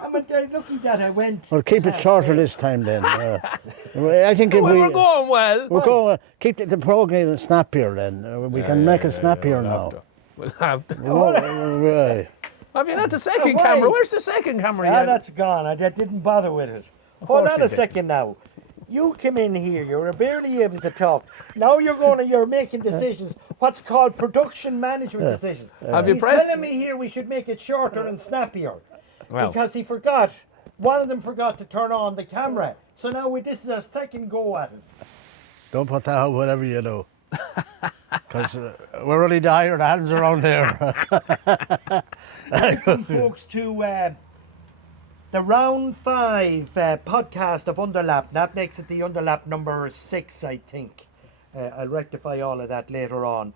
I'm lucky that I went. We'll keep it shorter this time then. I think if we're going well. We're going. Keep the program snappier then. We can make it snappier now. We'll have to. Have you not the second camera? Where's the second camera? Ah, that's gone. I didn't bother with it. Hold on a second now. You came in here. You were barely able to talk. Now you're making decisions. What's called production management decisions. Have you He's pressed? telling me here we should make it shorter and snappier. Well. Because he forgot. One of them forgot to turn on the camera. So now this is our second go at it. Don't put that out whatever you do. Because we're really tired hands around here. Welcome, folks, to the Round 5 podcast of UnderLap. That makes it the UnderLap number 6, I think. I'll rectify all of that later on.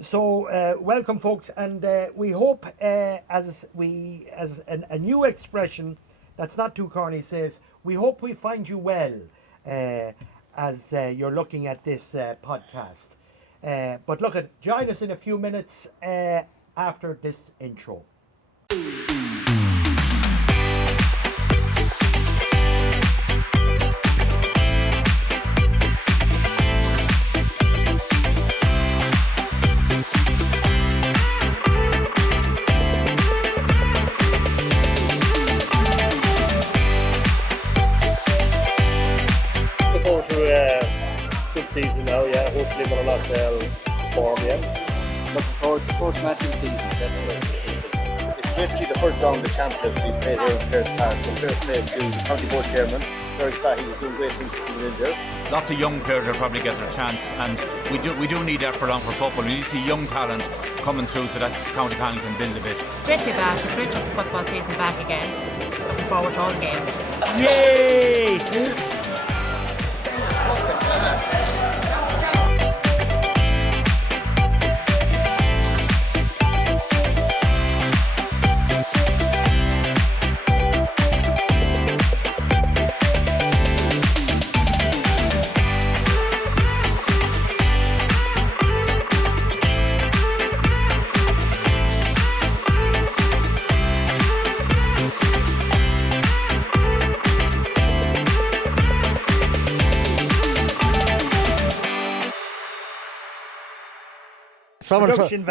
So, welcome, folks, and we hope, as a new expression that's not too corny says, we hope we find you well as you're looking at this podcast. But look, join us in a few minutes after this intro. Season now, yeah. Hopefully we're not form yet. Looking forward to the first match of the season. That's it. It's literally the first round of the championship we played here in Clare's Park. So Clare's played to the county board chairman. Very glad he was doing great things coming in there. Lots of young players will probably get their chance, and we do need that for Longford football. We need to see young talent coming through so that County Kennan can build a bit. Great to be back. Great to have the football season back again. Looking forward to all the games. Yay!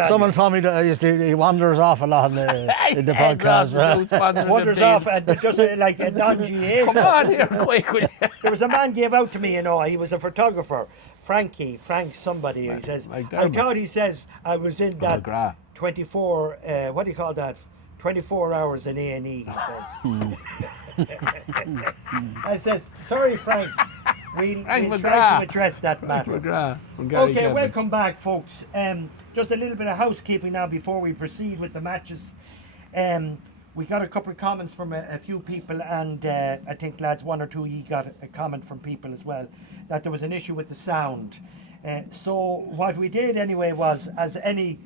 Someone told me that he wanders off a lot in the podcast. Wanders off and does it like a non-GA. Come on here, quick. There was a man gave out to me, he was a photographer. Frank somebody. He says, I thought he says I was in that 24, what do you call that? 24 hours in A&E, he says. I says, sorry, Frank. We'll try to address that matter. Okay, welcome back, folks. Just a little bit of housekeeping now before we proceed with the matches. We got a couple of comments from a few people, and I think, lads, one or two you got a comment from people as well, that there was an issue with the sound. So what we did anyway was, as any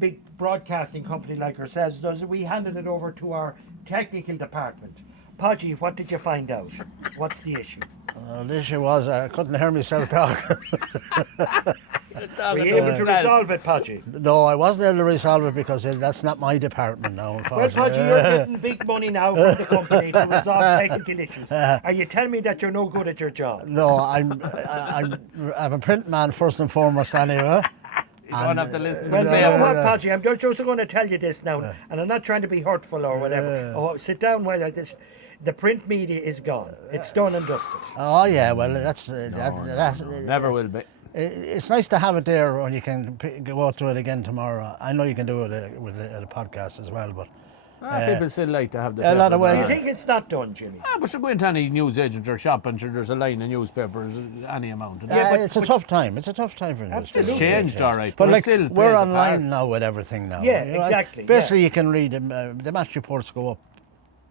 big broadcasting company like ourselves does, we handed it over to our technical department. Podgy, what did you find out? What's the issue? The issue was I couldn't hear myself talk. Were you able to resolve it, Podgy? No, I wasn't able to resolve it because that's not my department now. Well, Podgy, you're getting big money now from the company to resolve technical issues. Are you telling me that you're no good at your job? No, I'm a print man first and foremost anyway. You don't have to listen. Well, you know what, Podgy, I'm just going to tell you this now, and I'm not trying to be hurtful or whatever. Sit down while like this. The print media is gone. It's done and dusted. Oh yeah, well that's never will be. It's nice to have it there when you can go to it again tomorrow. I know you can do it with a podcast as well, but people still like to have the a lot of ways. You think it's not done, Jimmy? But should go into any newsagent or shop and there's a line of newspapers, any amount. It's a tough time. It's a tough time for newspapers. It's changed, all right. But like we're online now with everything now. Yeah, exactly. Basically, you can read the match reports go up.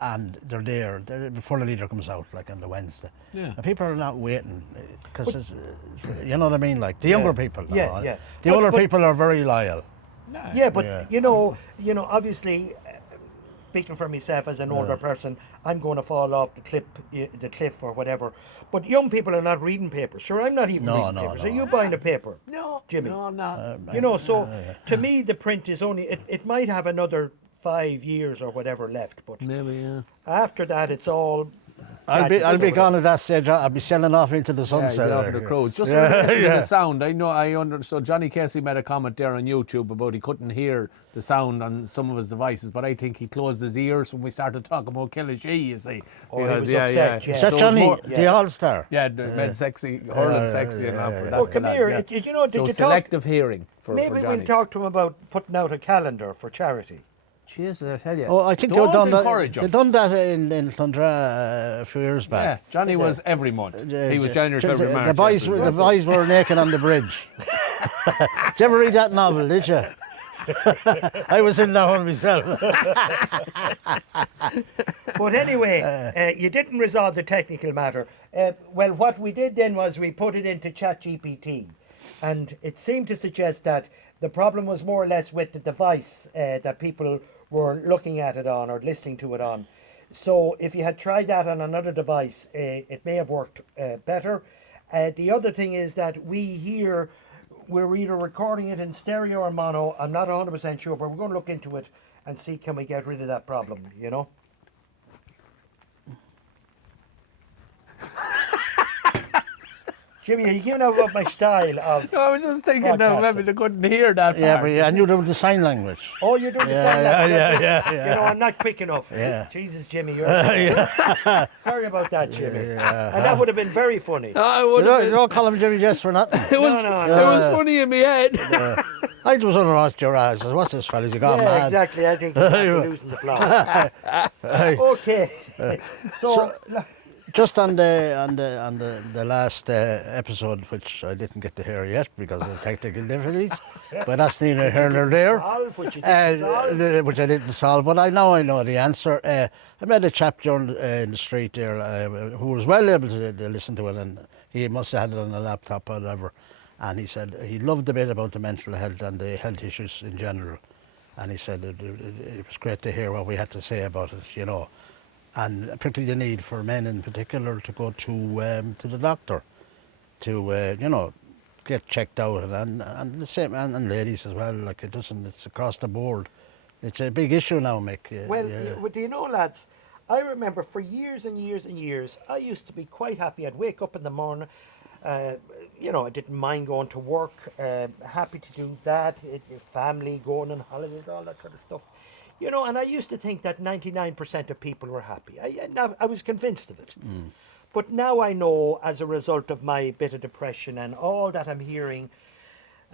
And they're there before the leader comes out, like on the Wednesday. Yeah. And people are not waiting because you know what I mean. Like the younger people. Now, the older people are very loyal. Yeah, but you know, obviously, speaking for myself as an older person, I'm going to fall off the cliff or whatever. But young people are not reading papers. Sure, I'm not even reading papers. Are you buying a paper? No, Jimmy. No, I'm not. To me, the print is only. It might have another 5 years or whatever left. But maybe, yeah. After that, it's all. I'll be gone at that stage. I'll be sailing off into the sunset. Yeah, off the crows. Just in relation to the sound, so Johnny Casey made a comment there on YouTube about he couldn't hear the sound on some of his devices, but I think he closed his ears when we started talking about Kiloe, you see. Because, he was upset, Is that Johnny, the All-Star? Yeah, made sexy, hurling sexy and that. Oh, come here. Did you know, so selective hearing for maybe Johnny. we'll talk to him about putting out a calendar for charity. Jesus, I tell you. Oh, I think they've done that in Clonguish a few years back. Yeah, Johnny was every month. He was January, February, March. The boys were naked on the bridge. Did you ever read that novel, did you? I was in that one myself. But anyway, you didn't resolve the technical matter. Well, what we did then was we put it into ChatGPT, and it seemed to suggest that the problem was more or less with the device that people were looking at it on or listening to it on. So if you had tried that on another device, it may have worked better. The other thing is that we're either recording it in stereo or mono. I'm not 100% sure, but we're going to look into it and see can we get rid of that problem, you know? Jimmy, are you giving out what my style of No, I was just thinking that maybe they couldn't hear that Yeah, part. but I knew there was the sign language. Oh, you're doing the sign language. Yeah. You know, I'm not quick enough. Yeah. Jesus, Jimmy, you're sorry about that, Jimmy. And that would have been very funny. You don't call him Jimmy just for nothing. It was funny in my head. I was wondering what your eyes. What's this fella? You got mad. Exactly. I think you're losing the plot. Okay. So just on the last episode, which I didn't get to hear yet because of technical difficulties, but that's neither here nor there. Which I didn't solve, but I know the answer. I met a chap in the street there who was well able to listen to it, and he must have had it on a laptop or whatever. And he said he loved the bit about the mental health and the health issues in general. And he said it was great to hear what we had to say about it, you know. And particularly the need for men in particular to go to the doctor to get checked out, and the same and ladies as well. Like it's across the board. It's a big issue now, Mick. Well, do you know, lads? I remember for years and years and years, I used to be quite happy. I'd wake up in the morning. I didn't mind going to work. Happy to do that. Family, going on holidays, all that sort of stuff. You know, and I used to think that 99% of people were happy. I was convinced of it. But now I know, as a result of my bit of depression and all that I'm hearing,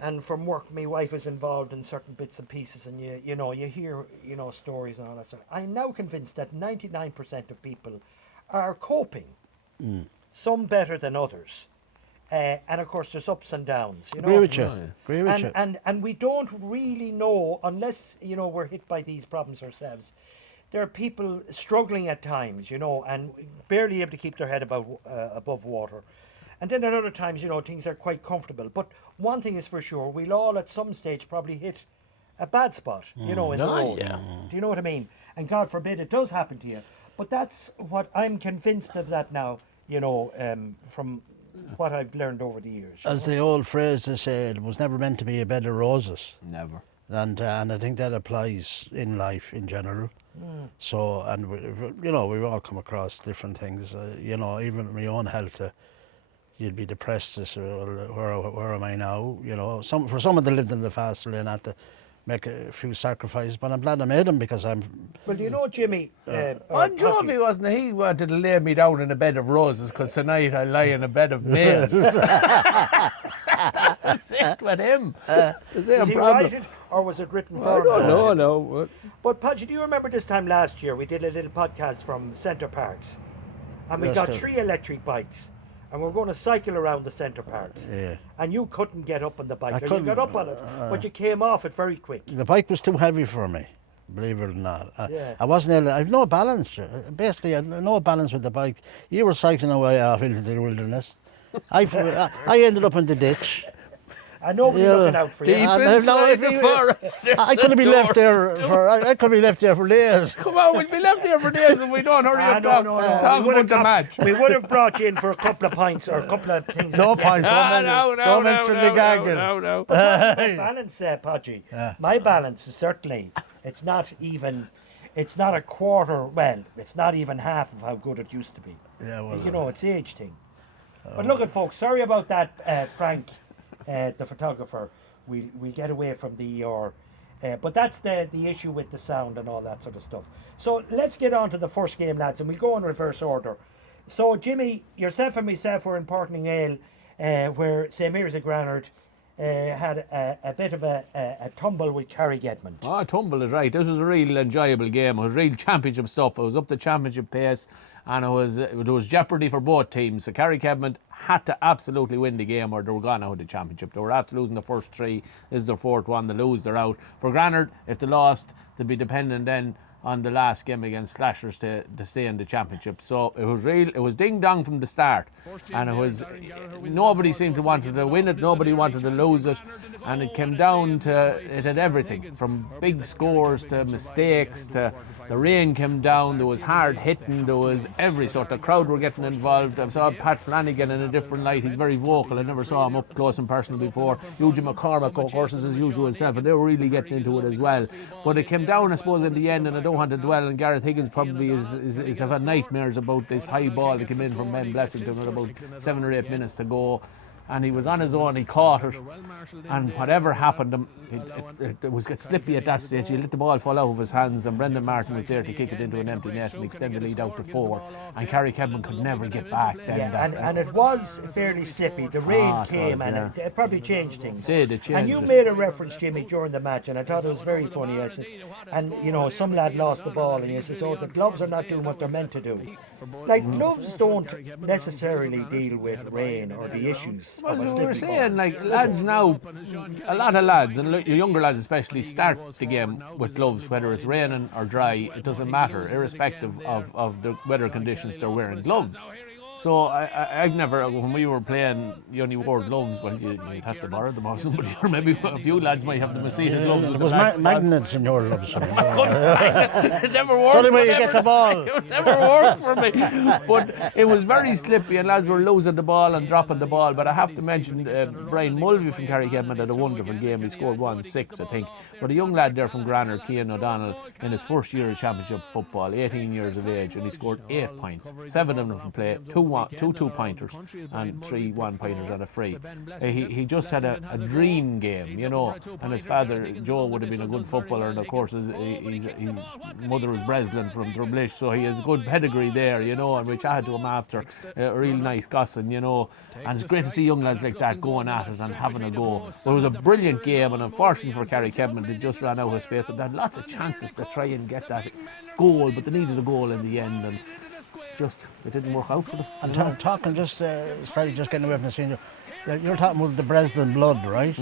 and from work, my wife is involved in certain bits and pieces, and you hear stories and all that stuff. I'm now convinced that 99% of people are coping, some better than others. And of course, there's ups and downs. Agree with you. And we don't really know, unless we're hit by these problems ourselves. There are people struggling at times, and barely able to keep their head above water. And then at other times, things are quite comfortable. But one thing is for sure, we'll all at some stage probably hit a bad spot, in the road. Yeah. Do you know what I mean? And God forbid it does happen to you. But that's what I'm convinced of that now, from what I've learned over the years. As the old phrase they say, it was never meant to be a bed of roses. Never. And I think that applies in life in general. So, and we've all come across different things. Even my own health, you'd be depressed. Where am I now? For someone that lived in the fast lane, had to make a few sacrifices, but I'm glad I made them because I'm. Well, Jimmy. On Jovi wasn't he wanted to lay me down in a bed of roses because tonight I lie in a bed of nails. That's it with him. Did he write it, or was it written for him? I don't know. But Padgy, do you remember this time last year we did a little podcast from Centre Parks, and we got 3 electric bikes. And we're going to cycle around the Centre Parks. Yeah. And you couldn't get up on the bike. You got up on it, but you came off it very quick. The bike was too heavy for me, believe it or not. I wasn't able. I had no balance. Basically, I had no balance with the bike. You were cycling away off into the wilderness. I ended up in the ditch. And nobody looking out for you. Deep inside the forest. I could be left there for days. Come on, we'll be left here for days if we don't hurry up. Talk about the match. We would have brought you in for a couple of pints or a couple of things. No pints. Don't mention the gagging. No. My balance, Padgy, my balance is certainly It's not even. It's not a quarter. Well, it's not even half of how good it used to be. Yeah, well, you know, it's the age thing. But look at folks. Sorry about that, Frank, the photographer. We get away from the ER. But that's the issue with the sound and all that sort of stuff. So let's get on to the first game, lads, and we'll go in reverse order. So, Jimmy, yourself and myself were in Portning Ale, where St. Mary's of Granard had a bit of a tumble with Carrick-Kennan. Oh, tumble is right. This was a real enjoyable game. It was real championship stuff. It was up to championship pace, and there was jeopardy for both teams. So Carrick-Kennan had to absolutely win the game or they were gone out of the championship. They were after losing the first three. This is their fourth one. They lose, they're out. For Granard, if they lost, they'd be dependent then on the last game against Slashers to stay in the championship. So it was ding dong from the start, and nobody seemed to want to win it, nobody wanted to lose it, and it came down to it had everything from big scores to mistakes to the rain came down, there was hard hitting, there was every sort. The crowd were getting involved. I saw Pat Flanagan in a different light. He's very vocal. I never saw him up close and personal before. Eugene McCormack, of course, is his usual self, and they were really getting into it as well. But it came down, I suppose, in the end, and I don't want to dwell, and Gareth Higgins probably is having nightmares about this high ball that came in from Ben Blessington with about 7 or 8 minutes to go, and he was on his own, he caught it, and whatever happened, it was slippy at that stage. He let the ball fall out of his hands, and Brendan Martin was there to kick it into an empty net and extend the lead out to 4, and Carrick-Kennan could never get back then. Yeah, and it was fairly slippy. The rain came and it probably changed things. It changed. And you made a reference, Jimmy, during the match, and I thought it was very funny. I said, and you know, some lad lost the ball, and he says, "Oh, the gloves are not doing what they're meant to do." Like, gloves don't necessarily deal with rain or the issues. Well, we were saying, like, lads now, a lot of lads, and younger lads especially, start the game with gloves, whether it's raining or dry, it doesn't matter, irrespective of the weather conditions, they're wearing gloves. So I've never, when we were playing, you only wore gloves. Well, you'd have to borrow them off somebody, or maybe a few lads might have the Messina gloves. There was magnets in your gloves. It never worked. It's the only way you get the ball. It never worked for me. But it was very slippy, and lads were losing the ball and dropping the ball. But I have to mention Brian Mulvey from Carrick-Kennan had a wonderful game. He scored 1-6, I think. But a young lad there from Granard, Cian O'Donnell, in his first year of championship football, 18 years of age, and he scored 8 points, 7 of them from play, 2 2-pointers and 3 1-pointers and a free. He just had a dream game, you know, and his father Joe would have been a good footballer, and of course his mother was Breslin from Drublish, so he has a good pedigree there, you know, and we chatted to him after, a real nice gossip, you know, and it's great to see young lads like that going at it and having a go. But it was a brilliant game, and unfortunately for Carrick-Kennan, they just ran out of space, but they had lots of chances to try and get that goal, but they needed a goal in the end, and it didn't work out for them. And talking probably just getting away from the scene, you're talking about the Breslin blood, right?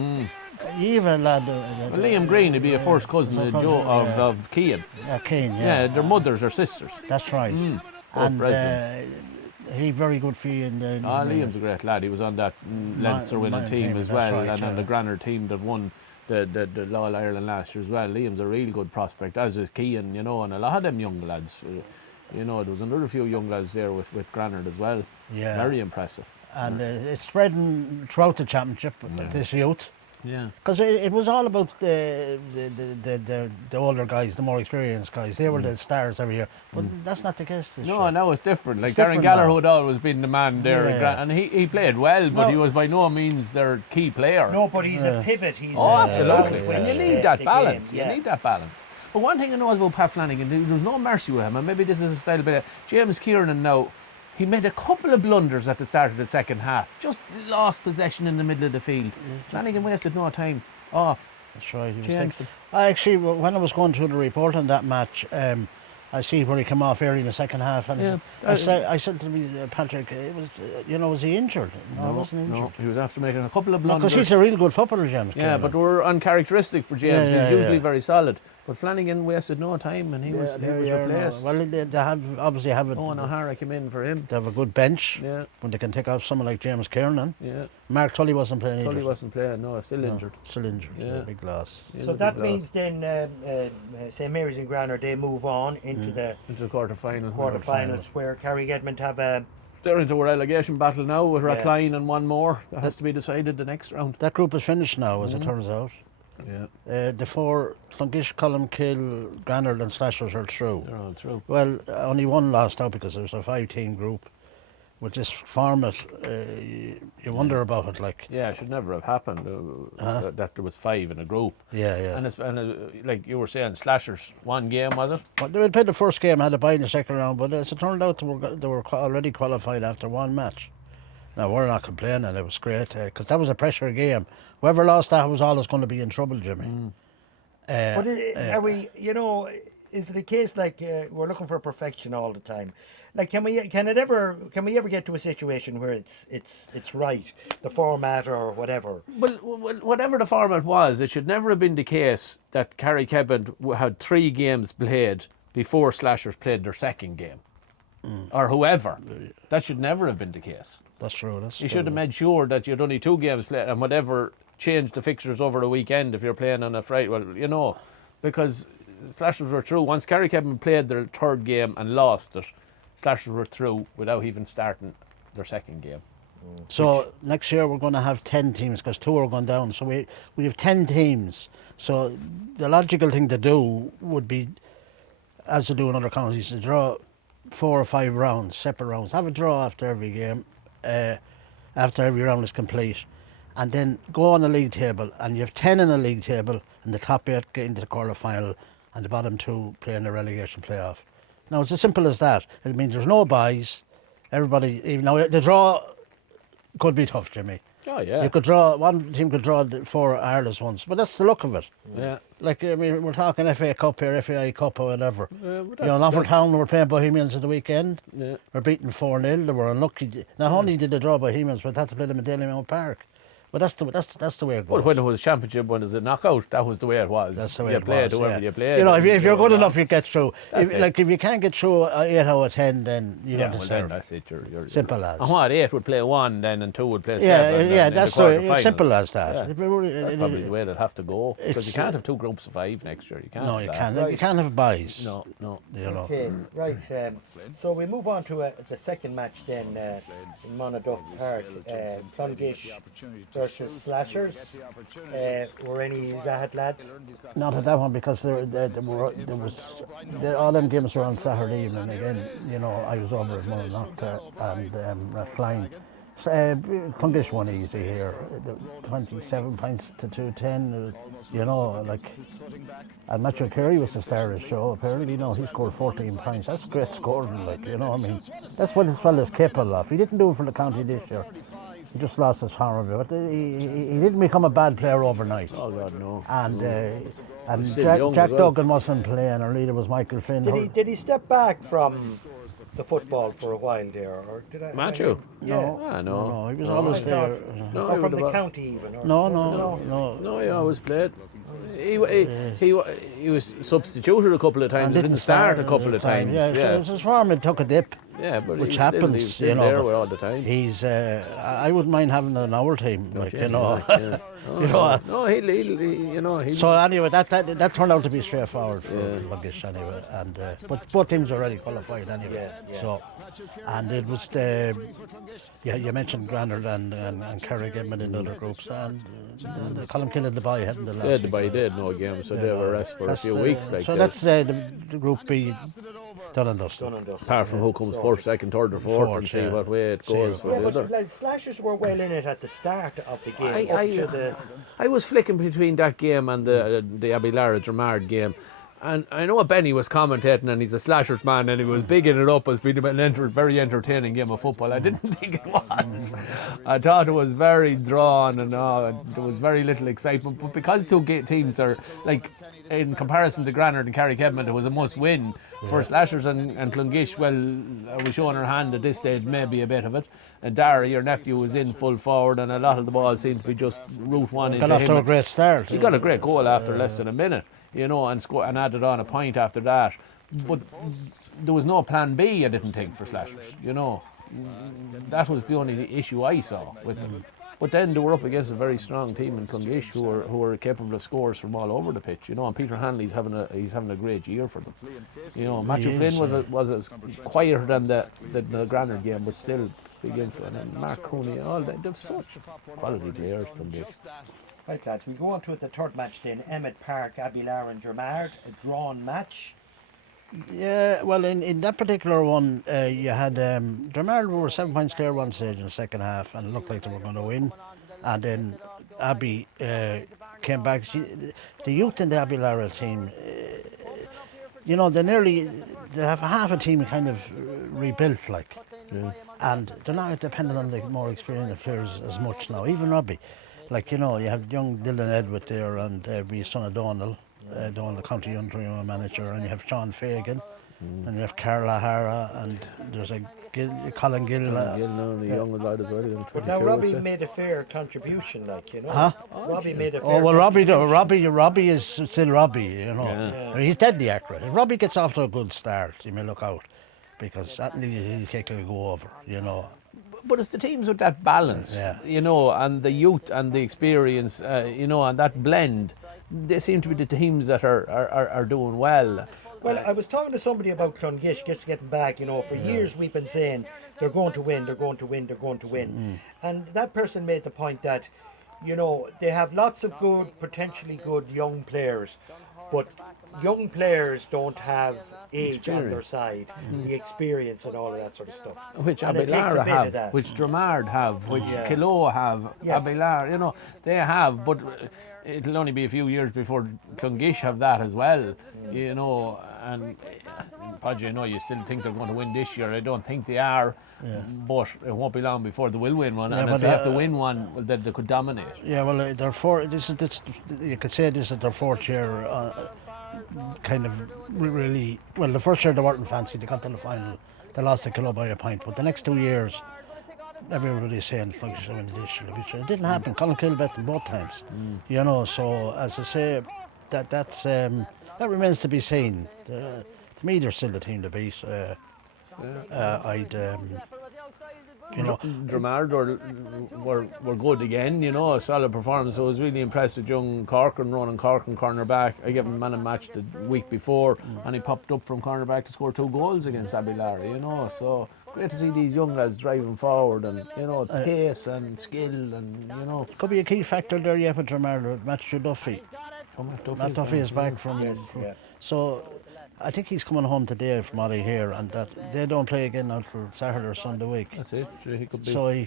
Even lad. Well, Liam Green would be a first cousin of Joe of Cian. Cian, yeah. Their mothers are sisters. That's right. And he very good for you. Liam's a great lad. He was on that Leinster winning team as well, right, and on the Granard team that won the All Ireland last year as well. Liam's a real good prospect, as is Cian, you know, and a lot of them young lads. You know, there was another few young lads there with Granard as well. Yeah. Very impressive. And it's spreading throughout the championship, this youth. Yeah. Because it was all about the older guys, the more experienced guys. They were the stars every year. But that's not the case this year. No, it's different. Like Darren Gallagher had always been the man there. And he played well, but he was by no means their key player. No, but he's a pivot. Absolutely. And you need that balance. You need that balance. But one thing I know about Pat Flanagan, there's no mercy with him, and maybe this is a style of James Kieran now, he made a couple of blunders at the start of the second half, just lost possession in the middle of the field. Flanagan wasted no time off. That's right. Actually, when I was going through the report on that match, I see where he came off early in the second half, and I said to Patrick, was he injured? No, he wasn't injured. No, he was after making a couple of blunders. Because he's a real good footballer, James. Yeah, but we're uncharacteristic for James. He's usually very solid. But Flanagan wasted no time, and he was replaced. No. Well, they obviously have it. Owen O'Hara came in for him. They have a good bench. Yeah. When they can take off someone like James Kiernan. Yeah. Mark Tully wasn't playing either. Tully wasn't playing, still injured. Still injured, yeah. Big loss. So that means then St. Mary's and Granard, they move on into the quarterfinals, where Carrick-Kennan have a... They're into a relegation battle now with Rathline and one more. That has to be decided the next round. That group is finished now, as it turns out. Yeah. The 4 Clonguish, Columkill, Granard and Slashers are through. They're all through. Well, only one lost out because there's a 5-team group. With this format, you wonder about it. Like, yeah, it should never have happened that there was 5 in a group. Yeah. And like you were saying, Slashers, 1 game, was it? Well, they played the first game, had a bye in the second round, but as it turned out, they were already qualified after 1 match. Now, we're not complaining, it was great, because that was a pressure game. Whoever lost that was always going to be in trouble, Jimmy. But are we, is it a case like we're looking for perfection all the time? Like, can we ever get to a situation where it's right, the format or whatever? Well, whatever the format was, it should never have been the case that Carrick-Kennan had 3 games played before Slashers played their second game, or whoever. That should never have been the case. That's true. You should have made sure that you'd only 2 games played, and whatever changed the fixtures over the weekend if you're playing on a Friday. Well, because Slashers were through. Once Carrick-Kennan played their 3rd game and lost it, Slashers were through without even starting their second game. So next year we're going to have 10 teams because 2 are going down. So we have 10 teams. So the logical thing to do would be, as they do in other counties, to draw 4 or 5 rounds, separate rounds. Have a draw after every game, after every round is complete. And then go on the league table, and you have 10 in the league table, and the top 8 get into the quarter final, and the bottom 2 play in the relegation playoff. Now, it's as simple as that. It means there's no buys. Everybody, even now, the draw could be tough, Jimmy. Oh, yeah. You could draw, one team could draw 4 Ireland's ones, but that's the look of it. Yeah. Like, I mean, we're talking FA Cup here, FAI Cup or whatever. Longford Town were playing Bohemians at the weekend. Yeah. We're beaten 4-0. They were unlucky. Not only did they draw Bohemians, but they had to play them at Dalymount Park. But that's the way it goes. But when it was championship, when it was a knockout, that was the way it was. That's the way you it played was, whoever yeah. you played. If you're good enough, you get through. If it. you can't get through 8 out of 10, then you don't deserve. Well, that's it. You're simple as. And what, 8 would play 1, then, and 2 would play 7. Yeah, that's the way. Simple as that. Yeah. That's probably the way they'd have to go. Because you can't have 2 groups of 5 next year. You can't. No, you can't. Right. You can't have buys. No. Okay, right. So we move on to the second match then in Monaduff Park. Clonguish versus Slashers. Were any Zahat lads? Not at that one because there was all them games were on Saturday evening again. I was over at Monaduff and Klein. Clonguish won easy here, 27 points to 210. And Matthew Carey was the star of the show. Apparently, he scored 14 points. That's great scoring, that's what this fella's capable of. He didn't do it for the county this year. He just lost his form a bit, but he didn't become a bad player overnight. Oh God, no. And Jack Duggan wasn't playing. Our leader was Michael Flynn. Did he step back from the football for a while there, or did I? Matthew? Yeah. No, he was always there. Or from the county even? Or No, he always played. He was substituted a couple of times. He didn't start a couple of times. Yeah. His form took a dip. Yeah, but which happens. He's still there all the time. He's. I wouldn't mind having an hour team. No, So anyway, that turned out to be straightforward for Clonguish anyway, and but both teams are already qualified anyway. Yeah. So, and it was you mentioned Granard and Carrick-Kennan in other groups, and Columkill had the bye, hadn't they? They had the bye, they had no game, so they were rest for a few weeks. So that's the Group B done and dusted. Apart from who comes first, second, third, or fourth, and see what way it goes for the other. But Slashers were well in it at the start of the game. I was flicking between that game and the Abbeylara Granard game. And I know Benny was commentating, and he's a Slashers man, and he was bigging it up as being a very entertaining game of football. I didn't think it was. I thought it was very drawn, and there was very little excitement. But because 2 teams are, like, in comparison to Granard and Carrick-Kennan, it was a must-win for Slashers and Clonguish. Well, are we showing our hand at this stage? Maybe a bit of it. And Dara, your nephew, was in full forward, and a lot of the ball seemed to be just route one into him. Got off to a great start. He got a great goal after less than a minute, and added on a point after that. But there was no plan B, I didn't think, for Slashers. That was the only issue I saw with them. But then they were up against a very strong team in Clonguish who were capable of scores from all over the pitch. And Peter Hanley's having a great year for them. Matthew Flynn was as quieter than the Granard game, but still big influence. And Mark Cooney, all that, they've such quality players, Clonguish. Right, lads, we go on to the third match then. Emmett Park, Abbeylara and Granard, a drawn match. Yeah, well, in that particular one, you had Granard were 7 points clear one stage in the second half, and it looked like they were going to win. And then Abbey came back. The youth in the Abbeylara team, you know, they have half a team kind of rebuilt, like, and they're not dependent on the more experienced players as much now. Even Robbie, like, you know, you have young Dylan Edward there, and his son O'Donnell. Doing the county under manager, and you have Sean Fagan, and you have Carl O'Hara, and there's a Colin Gill. The young lad as well. But now Robbie made a fair contribution, like, you know. Huh? Robbie made a fair. Oh well, Robbie is still Robbie, you know. Yeah. I mean, he's deadly accurate. If Robbie gets off to a good start, you may look out, because that he'll take a go over, you know. But it's the teams with that balance, you know, and the youth and the experience, you know, and that blend. They seem to be the teams that are doing well. Well, I was talking to somebody about Clonguish, just getting back, you know, for years we've been saying they're going to win, they're going to win, they're going to win. And that person made the point that, you know, they have lots of good, potentially good young players, but young players don't have age on their side, the experience and all of that sort of stuff. Which Abbeylara have, which Granard have, which Kiloe have, Abbeylara, you know, they have, but it'll only be a few years before Clonguish have that as well, you know, and Podge, you know, you still think they're going to win this year. I don't think they are, but it won't be long before they will win one, and if they have to win one, well, then they could dominate. Yeah, well, you could say this is their fourth year, kind of really, well, the first year they weren't fancy, they got to the final, they lost to Kiloe by a point, but the next 2 years, everybody's saying Clonguish should win this year. It didn't happen. Colin Kill bet them both times, you know. So as I say, that remains to be seen. To me, they're still the team to beat. You know, Granard were good again, you know, a solid performance. So I was really impressed with young Corcoran, Ronan Corcoran, cornerback. I gave him man of match the week before, and he popped up from cornerback to score 2 goals against Abbeylara, you know. So great to see these young lads driving forward, and, you know, pace and skill, and, you know. Could be a key factor there, yeah, for Granard, Matthew Duffy. Matt Duffy is back from so I think he's coming home today from what I hear, and that they don't play again until Saturday or Sunday week. That's it. Sure, he could be. So he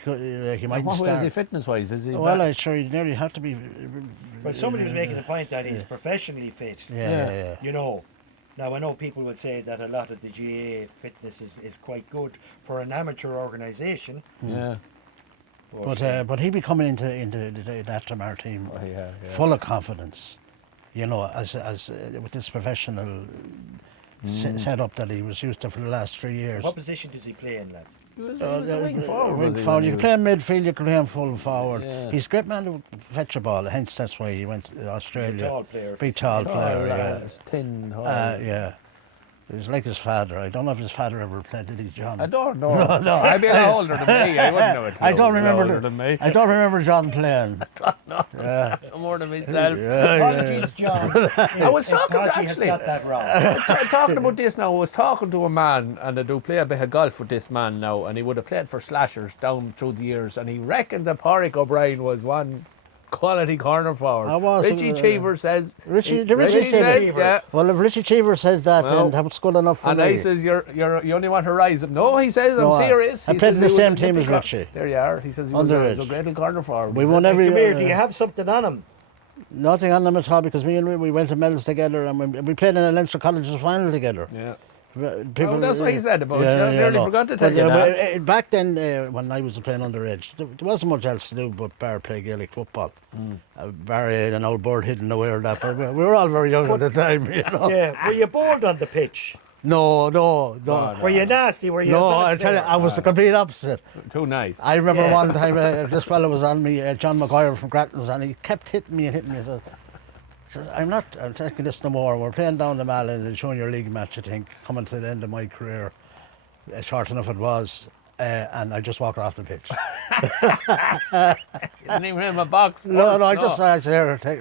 might what start. What is he fitness-wise? Is he? Well, I'm sure he nearly have to be. But somebody was making the point that he's professionally fit. Yeah. You know. Now, I know people would say that a lot of the GAA fitness is quite good for an amateur organisation. Yeah. But he'd be coming into that Granard team full of confidence. You know, as with this professional setup that he was used to for the last 3 years. What position does he play in, lads? He was a wing forward. You can play in midfield, you can play him full forward. Yeah. He's a great man to fetch a ball, hence that's why he went to Australia. He's a tall player. Big tall player, yeah. Thin, yeah. He's like his father. I don't know if his father ever played, did he, John? I don't know. No. I'd be a lot older than me. I wouldn't know it. I don't remember John playing. I don't know. Yeah. More than myself. Apologies, John. I was talking to actually. Got that wrong. Talking about this now, I was talking to a man, and I do play a bit of golf with this man now, and he would have played for Slashers down through the years, and he reckoned that Pádraig O'Brien was one quality corner forward. Richie Cheever says. Richie said, yeah. Well, if Richie Cheever said that, then that's good enough for me. And I says, you only want to rise up. No, he says, I'm serious. I played in the same team as Richie. There you are. He says he was a great corner forward. We won every. Come here, do you have something on him? Nothing on them at all, because we went to medals together, and we played in a Leinster College's final together. Yeah. That's what he said about you. I nearly forgot to tell you that. Back then, when I was playing underage, there wasn't much else to do but play Gaelic football. Barry an old bird hidden away or that, but we were all very young at the time, you know. Yeah, were you bored on the pitch? No. Were you nasty? Were you? No, I tell you, I was the complete opposite. Too nice. I remember one time this fella was on me, John McGuire from Grattan's, and he kept hitting me. He says, I'm taking this no more. We're playing down the Mall in the Junior League match, I think, coming to the end of my career. Short enough it was. And I just walked off the pitch. You didn't even have a box. No, I just said,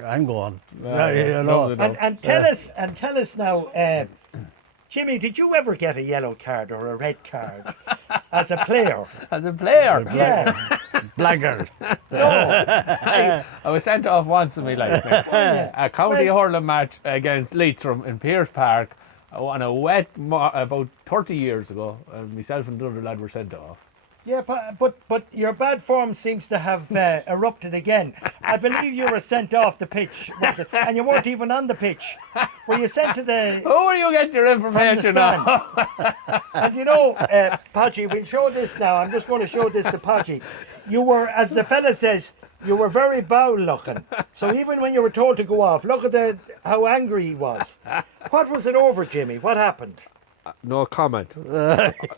I'm going. And tell us now, Jimmy, did you ever get a yellow card or a red card? as a player. As a player? Yeah. Blackguard. I was sent off once in my life, mate. A county hurling match against Leitrim in Pearse Park on a wet about 30 years ago. Myself and the other lad were sent off. Yeah, but your bad form seems to have erupted again. I believe you were sent off the pitch, was it? And you weren't even on the pitch. Were you sent to the... Who are you getting your information on? And you know, Podgy, we'll show this now. I'm just going to show this to Podgy. You were, as the fella says, you were very bowl looking. So even when you were told to go off, look at how angry he was. What was it over, Jimmy? What happened? No comment.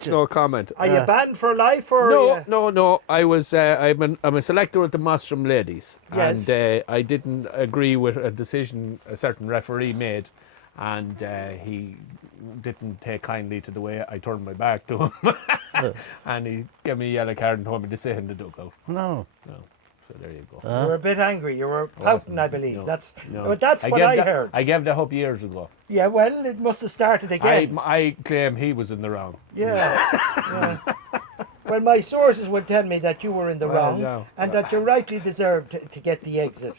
No comment. Are you banned for life, or No. I was. I'm a selector at the Mostrom Ladies, yes. And I didn't agree with a decision a certain referee made, and he didn't take kindly to the way I turned my back to him, and he gave me a yellow card and told me to sit in the dugout. No. So there you go. you were a bit angry. You were pouting, I believe. No. That's No. that's what I heard. I gave that up years ago. Yeah, well, it must have started again. I claim he was in the wrong. Yeah. Well, my sources would tell me that you were in the wrong, yeah. and that you rightly deserved to get the exit.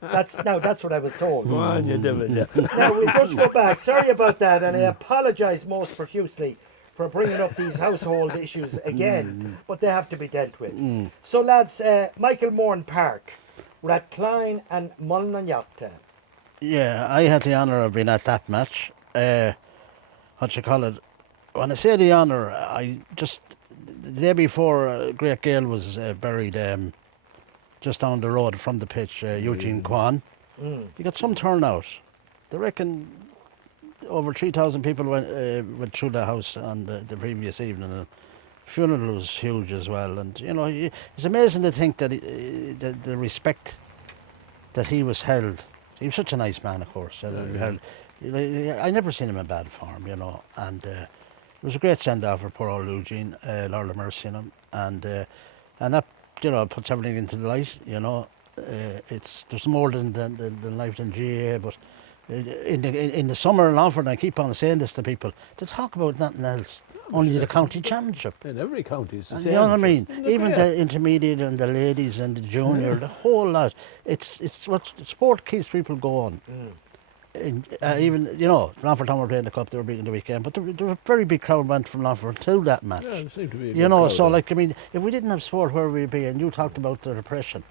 That's what I was told. Come on, you devil, yeah. Now we'll just go back. Sorry about that, and I apologise most profusely for bringing up these household issues again, but they have to be dealt with. So, lads, Michael Moore Park, Rathcline and Mullinagh. Yeah, I had the honour of being at that match. What you call it? When I say the honour, I just the day before Great Gale was buried just down the road from the pitch, Eugene Kwan. You got some turnout. They reckon over 3,000 people went through the house on the previous evening. And the funeral was huge as well. And you know, it's amazing to think that the respect that he was held. He was such a nice man, of course. I never seen him in bad form, you know. And it was a great send-off for poor old Eugene, Lord have mercy on him. And that, you know, puts everything into the light, you know. There's more than life than GAA, but in the summer in Longford, and I keep on saying this to people, to talk about nothing else. Only the county championship. In every county, it's the same. You know what I mean? Even the intermediate and the ladies and the junior, the whole lot. It's what sport keeps people going. Even, you know, Longford Town were playing the cup, they were beating the weekend, but there was a very big crowd went from Longford to that match. Yeah, there seemed to be a you know, crowd, so yeah. like, I mean, if we didn't have sport, where would we be? And you talked about the repression.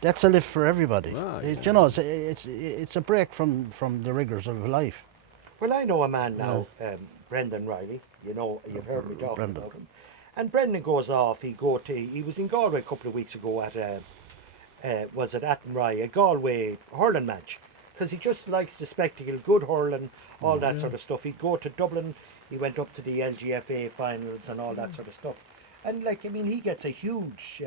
That's a lift for everybody. You know, it's a break from the rigours of life. Well, I know a man now, Brendan Riley. You know, you've heard me talking about him. And Brendan goes off. He was in Galway a couple of weeks ago at was it Athenry, a Galway hurling match, because he just likes the spectacle, good hurling, all that sort of stuff. He'd go to Dublin. He went up to the LGFA finals and all that sort of stuff. And like, I mean, he gets a huge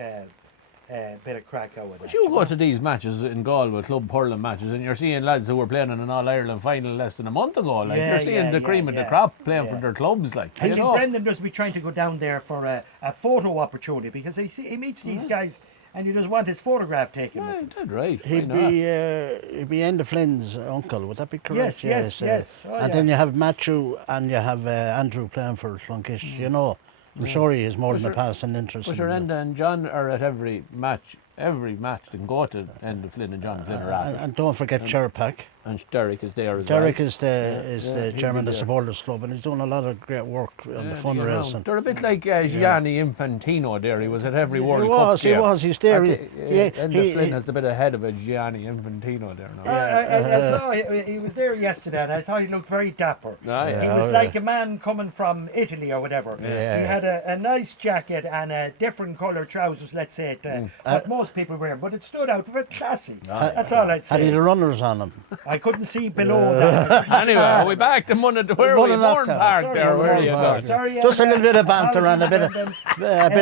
bit of crack out of But that. you go to these matches in Galway, club hurling matches, and you're seeing lads who were playing in an All-Ireland final less than a month ago. Like, you're seeing the cream of the crop playing for their clubs. Like, I think Brendan does be trying to go down there for a photo opportunity, because he meets these guys and you just want his photograph taken. Yeah, that's right. He'd be Enda Flynn's uncle, would that be correct? Yes. Oh, and then you have Matthew and you have Andrew playing for Clonguish, you know. I'm sure he is more than a past and interest. But Enda and John are at every match. Every match they can go to Enda Flynn and John Flynn are at. And don't forget Sherpack. And Derek is there as Derek well. is the chairman of the supporters club, and he's doing a lot of great work on the fundraising. They're a bit like Gianni Infantino there. He was at every World Cup. He was. He's there. Enda Flynn has a bit ahead of a Gianni Infantino there now. I saw he was there yesterday, and I thought he looked very dapper. He was like a man coming from Italy or whatever. He had a nice jacket and a different colour trousers, let's say, what most people wear, but it stood out very classy. That's all I'd say. Had he the runners on him? I couldn't see below that. Anyway, are we back to Mourne Park there? Where are you going? Sorry, just a little bit of banter and a bit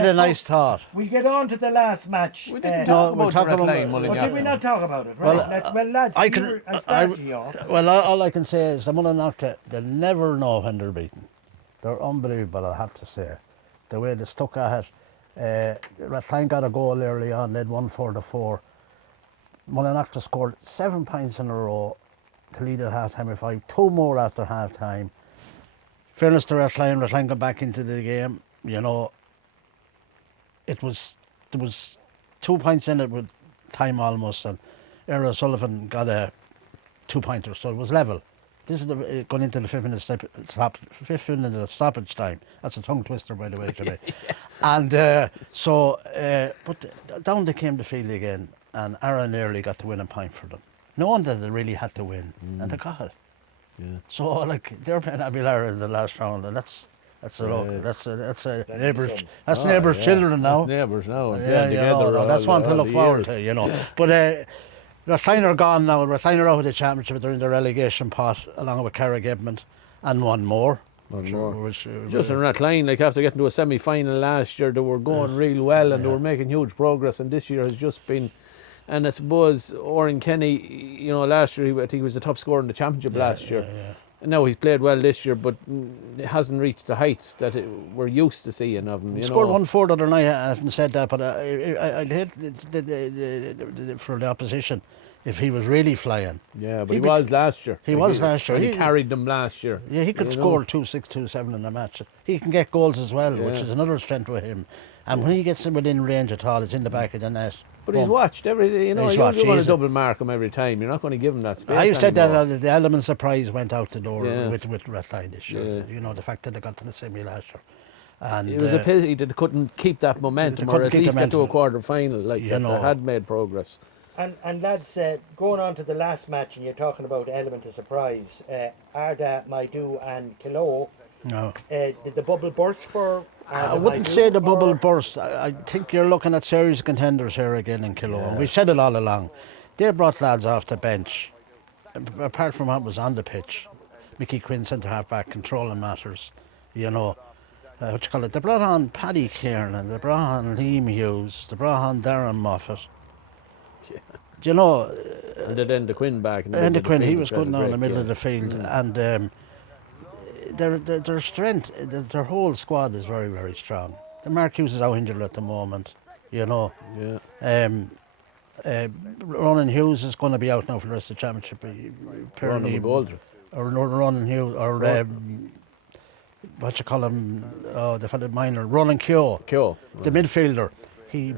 of nice thought. We get on to the last match. We didn't talk about Mullinagh. Did we not talk about it? Right. Well, lads, I start you off. Well, all I can say is the Mullinagh, they never know when they're beaten. They're unbelievable, I have to say. The way they stuck at it. Rathcline got a goal early on, they'd won 4-4. Mullinagh scored 7 points in a row to lead at half time by 5, 2 more after half time. Fairness to Rathcline got back into the game, you know, there was 2 points in it with time almost, and Earl Sullivan got a 2-pointer, so it was level. This is going into the 5th minute of stoppage time. That's a tongue twister, by the way, today. And but down they came the field again, and Aaron nearly got the winning point for them, knowing that they really had to win, and they got it. Yeah. So like they're playing Abbeylara in the last round, and that's a neighbours. That's neighbours' children now. That's neighbours now. That's one to look forward to, you know. Yeah. But Rathline gone now. Rathline out of the championship. They're in the relegation pot along with Carrick-Kennan and one more. Just in Rathline, like after getting to a semi-final last year, they were going real well and they were making huge progress. And this year has just been. And I suppose Oren Kenny, you know, last year I think he was the top scorer in the championship last year. And now he's played well this year, but hasn't reached the heights that we're used to seeing of him. He scored 1-4 the other night. I haven't said that, but I'd hate for the opposition if he was really flying. Yeah, but he was last year. He was last year. He carried them last year. Yeah, he could score 2-6, 2-7 in a match. He can get goals as well, which is another strength with him. And when he gets within range at all, it's in the back of the net. But he's watched every day, you know. You're going to double mark him every time. You're not going to give him that space. I said that the element of surprise went out the door with Rathline this year. Yeah. You know, the fact that they got to the semi last year. And it was a pity that they couldn't keep that momentum, or at least get to a quarter final. Like that, they had made progress. And lads, going on to the last match, and you're talking about element of surprise. Arda, Maidu, and Kiloe. No. Did the bubble burst for? I wouldn't say the bubble burst. I think you're looking at serious contenders here again in Kiloe. And we've said it all along. They brought lads off the bench. Apart from what was on the pitch, Mickey Quinn, centre half back, controlling matters. You know, what you call it? They brought on Paddy Kiernan. They brought on Liam Hughes. They brought on Darren Moffat. Yeah. Do you know? And then the Quinn back. And the Quinn, he was good now in the middle of the field, and. Their strength, their whole squad is very, very strong. The Mark Hughes is out injured at the moment, you know. Yeah. Ronan Hughes is going to be out now for the rest of the championship. Ronan McGoldrick. Or Ronan Hughes, or what you call him, the fellow minor, Ronan Kiloe. The midfielder. He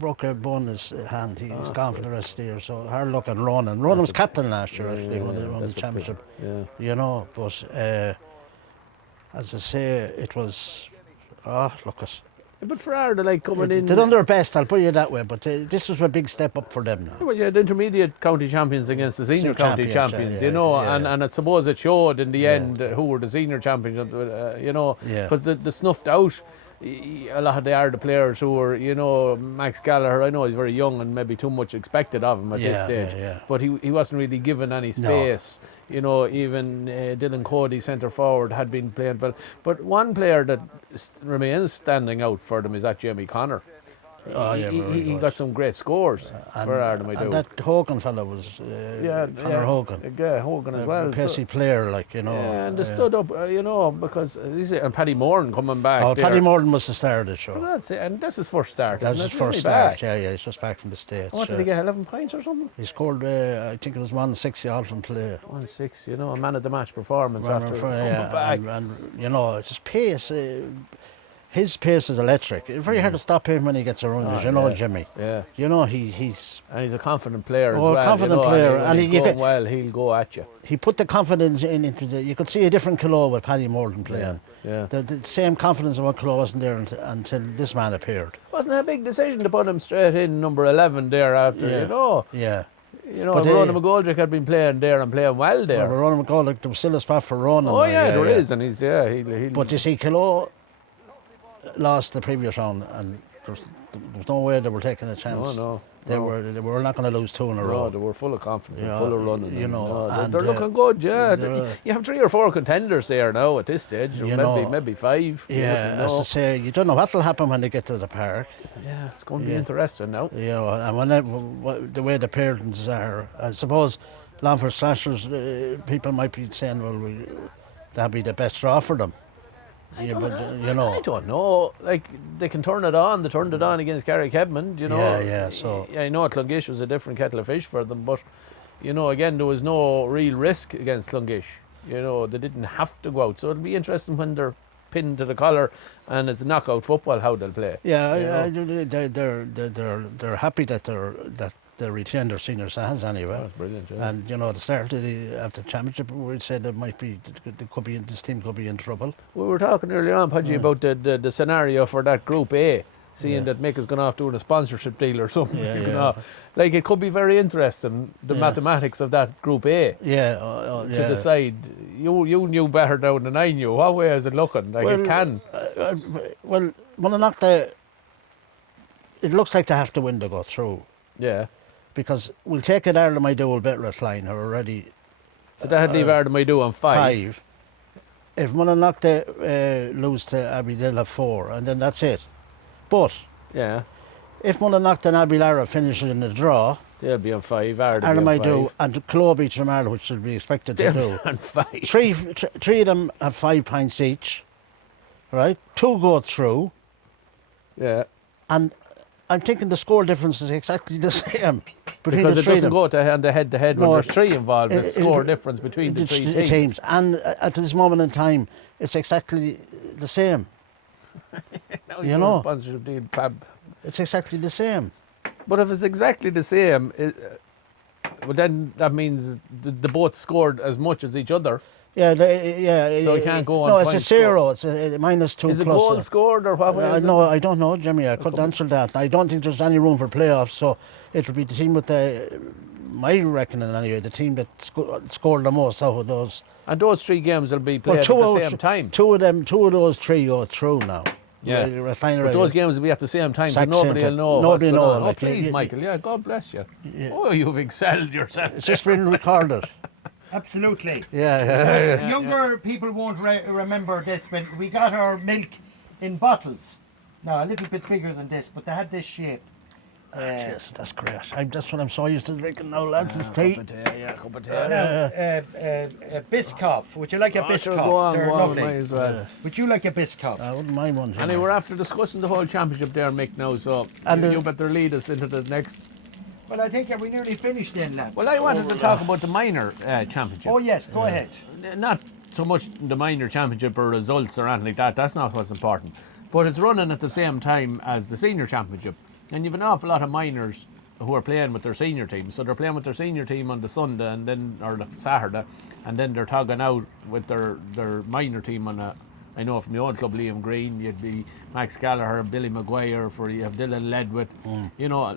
broke a bone in his hand. He's gone for the rest of the year. So hard luck on Ronan. Ronan was captain last year, actually, when they won the championship. Yeah. You know, but as I say, it was. Look at. But for Arda, like coming in. They've done their best, I'll put you that way, but this was a big step up for them now. Well, you had intermediate county champions against the senior county champions, you know, and I suppose it showed in the end who were the senior champions, you know, because they snuffed out a lot of the Arda players who were, you know, Max Gallagher. I know he's very young and maybe too much expected of him at this stage, but he wasn't really given any space. No. You know, even Dylan Cody, centre forward, had been playing well. But one player that remains standing out for them is that Jamie Connor. He got some great scores for Arda. And that Hogan fellow was Connor Hogan. Yeah, Hogan as well. Pacey player, like, you know. Yeah, and they stood up, you know, because and Paddy Moran coming back. Oh, Paddy Moran was the star of the show. Well, that's it, and that's his first start. That's his first start. Yeah, he's just back from the States. What did he get? 11 points or something? He scored, I think it was 160 all from play. 1-6, you know, a man of the match performance after coming back. And you know, it's his pace. His pace is electric. It's very hard to stop him when he gets around, you know, Jimmy. Yeah. You know, he's... And he's a confident player as well. Confident player. And he's going well, he'll go at you. He put the confidence into the... You could see a different Kiloe with Paddy Morton playing. Yeah. The same confidence of what Kiloe wasn't there until this man appeared. Wasn't a big decision to put him straight in number 11 there after, you know. Yeah. You know, Ronan McGoldrick had been playing there and playing well there. Well, Ronan McGoldrick, there was still a spot for Ronan. Oh, there is, and he's, he'll... But you see, Kiloe lost the previous round, and there was no way they were taking a chance. No. They were not going to lose 2 in a row. No, they were full of confidence and full of running. You know, they're looking good. Yeah, you have 3 or 4 contenders there now at this stage. Maybe 5. Yeah, as to say, you don't know what will happen when they get to the park. Yeah, it's going to be interesting now. You know, and the way the parents are, I suppose, Longford Slashers, people might be saying, well, that'd be the best draw for them. I don't know. Like, they can turn it on. They turned it on against Carrick-Kennan, you know. So I know Clonguish was a different kettle of fish for them, but, you know, again, there was no real risk against Clonguish. You know, they didn't have to go out. So it'll be interesting when they're pinned to the collar, and it's knockout football how they'll play. Yeah, they're happy that they retained their senior status anyway. That's brilliant. Yeah. And at the start of the championship, we'd say this team could be in trouble. We were talking earlier on, Pudgy, about the scenario for that Group A. Seeing that Mick is going off doing a sponsorship deal or something. Like, it could be very interesting, the mathematics of that Group A. To decide. You knew better now than I knew. What way is it looking? Like, it can. When they knock it looks like they have to win to go through. Yeah. Because we'll take it Ireland might do a better at line are already. So that'd leave Ireland might do on 5. If one knock they lose to Abbey, they'll have 4, and then that's it. But if Mullinock and Abbeylara finish in a draw, they'll be on 5. Ireland might do, and Kiloe beats Granard, which should be expected to do. On 5. Three of them have 5 points each, right? 2 go through. Yeah. And I'm thinking the score difference is exactly the same between because the it three doesn't go to head-to-head when there's 3 involved. It's score difference between the 3 teams. And at this moment in time, it's exactly the same. You know, sponsorship deal, it's exactly the same. But if it's exactly the same, well, then that means the both scored as much as each other. Yeah. So you can't go on. No, it's a 0. It's a -2. Is it goal scored or what? No, I don't know, Jimmy. I couldn't answer that. I don't think there's any room for playoffs. So it'll be the team with my reckoning anyway, the team that scored the most out of those. And those 3 games will be played at the same time. 2 of those 3 go through now. Yeah, but those games will be at the same time, so nobody will know. Nobody will know. Oh, please, Michael. Yeah, God bless you. Yeah. Oh, you've excelled yourself. It's just been recorded. Absolutely. Yeah. Younger people won't remember this, but we got our milk in bottles. Now, a little bit bigger than this, but they had this shape. Yes, that's great. That's what I'm so used to drinking now, lads. It's tea. Cup of tea. Biscoff. Would you like a Biscoff? Go on, They're lovely. might as well. Would you like a Biscoff? I wouldn't mind one. And we're after discussing the whole championship there, Mick, now, so you better lead us into the next. Well, I think we nearly finished then, lads. Well, I wanted to talk about the minor championship. Oh, yes, go ahead. Not so much the minor championship or results or anything like that. That's not what's important. But it's running at the same time as the senior championship. And you've an awful lot of minors who are playing with their senior team. So they're playing with their senior team on the Sunday or the Saturday, and then they're tugging out with their minor team on I know from the old club, Liam Green, you'd be Max Gallagher, Billy Maguire, you have Dylan Ledwith,